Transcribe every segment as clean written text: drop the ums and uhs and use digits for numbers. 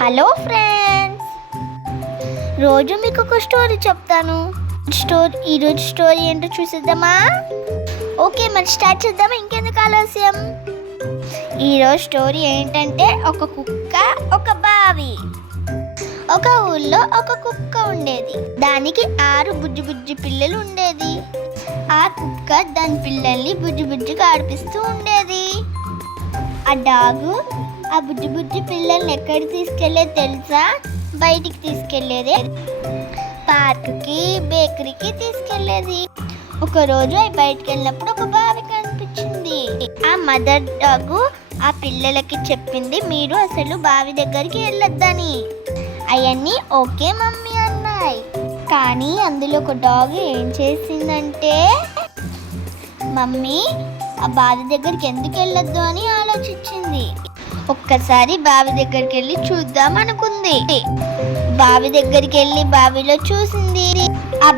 Hello friends, రోజు మీకు ఒక స్టోరీ చెప్తాను. ఈరోజు స్టోరీ ఏంటో చూసేద్దామా? ఓకే, మరి స్టార్ట్ చేద్దామా? ఇంకెందుకు ఆలస్యం. ఈరోజు స్టోరీ ఏంటంటే ఒక కుక్క ఒక బావి. ఒక ఊళ్ళో ఒక కుక్క ఉండేది. దానికి 6 బుజ్జి పిల్లలు ఉండేది. ఆ కుక్క దాని పిల్లల్ని బుజ్జిగా ఆడిపిస్తూ ఉండేది. ఆ డాగు ఆ బుజ్జి పిల్లల్ని ఎక్కడికి తీసుకెళ్లేది తెలుసా? బయటికి తీసుకెళ్లేది. పార్క్కి, బేకరీకి తీసుకెళ్లేది. ఒకరోజు అవి బయటికి వెళ్ళినప్పుడు ఒక బావి కనిపించింది. ఆ మదర్ డాగు ఆ పిల్లలకి చెప్పింది, మీరు అసలు బావి దగ్గరికి వెళ్ళొద్దని. అవన్నీ ఓకే మమ్మీ అన్నాయి. కానీ అందులో ఒక డాగ్ ఏం చేసిందంటే, మమ్మీ ఆ బావి దగ్గరికి ఎందుకు వెళ్ళొద్దు అని ఆలోచించింది. ఒక్కసారి బావి దగ్గరికి వెళ్ళి చూద్దాం అనుకుంది. బావి దగ్గరికి వెళ్ళి బావిలో చూసింది. ఆ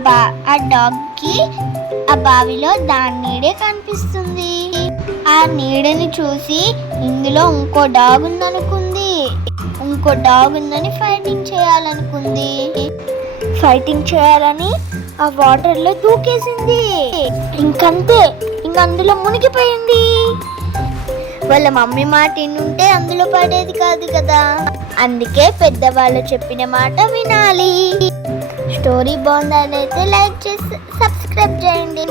డాగ్ కి ఆ బావిలో దాని నీడే కనిపిస్తుంది. ఆ నీడని చూసి ఇందులో ఇంకో డాగ్ ఉందనుకుంది. ఇంకో డాగ్ ఉందని ఫైటింగ్ చేయాలని ఆ వాటర్ లో దూకేసింది. ఇంకంతే, అందులో మునిగిపోయింది. వాళ్ళ మమ్మీ మాట వినుంటే అందులో పడేది కాదు కదా. అందుకే పెద్దవాళ్ళు చెప్పిన మాట వినాలి. స్టోరీ బాగుందని అయితే లైక్ చేసి సబ్స్క్రైబ్ చేయండి.